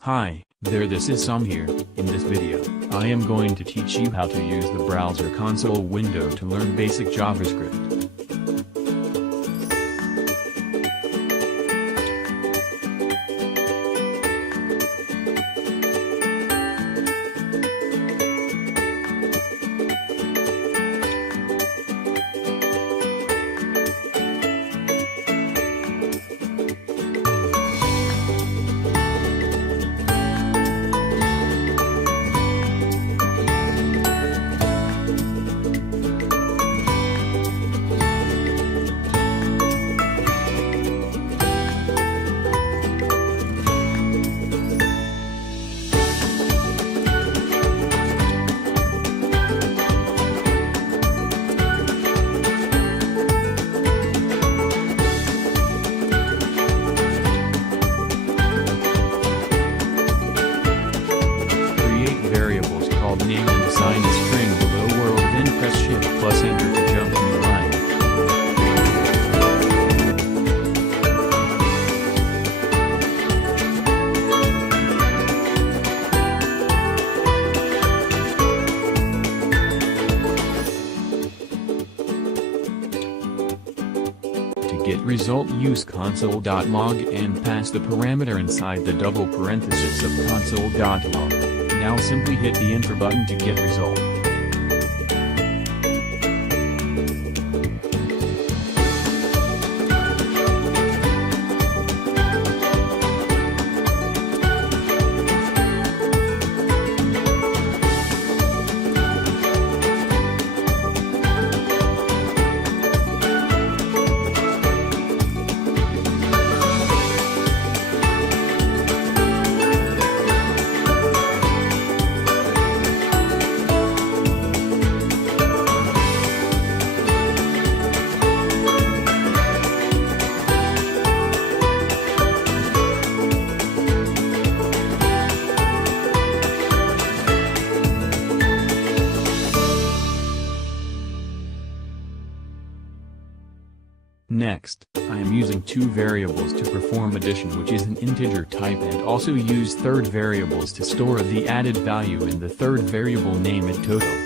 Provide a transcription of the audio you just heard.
Hi, there, this is Sam here. In this video, I am going to teach you how to use the browser console window to learn basic JavaScript. Variables called name and assign a string below world, then press Shift plus Enter to jump to new line. To get result, use console.log and pass the parameter inside the double parenthesis of console.log. Now simply hit the enter button to get result. Next, I am using two variables to perform addition, which is an integer type, and also use third variables to store the added value in the third variable, name and total.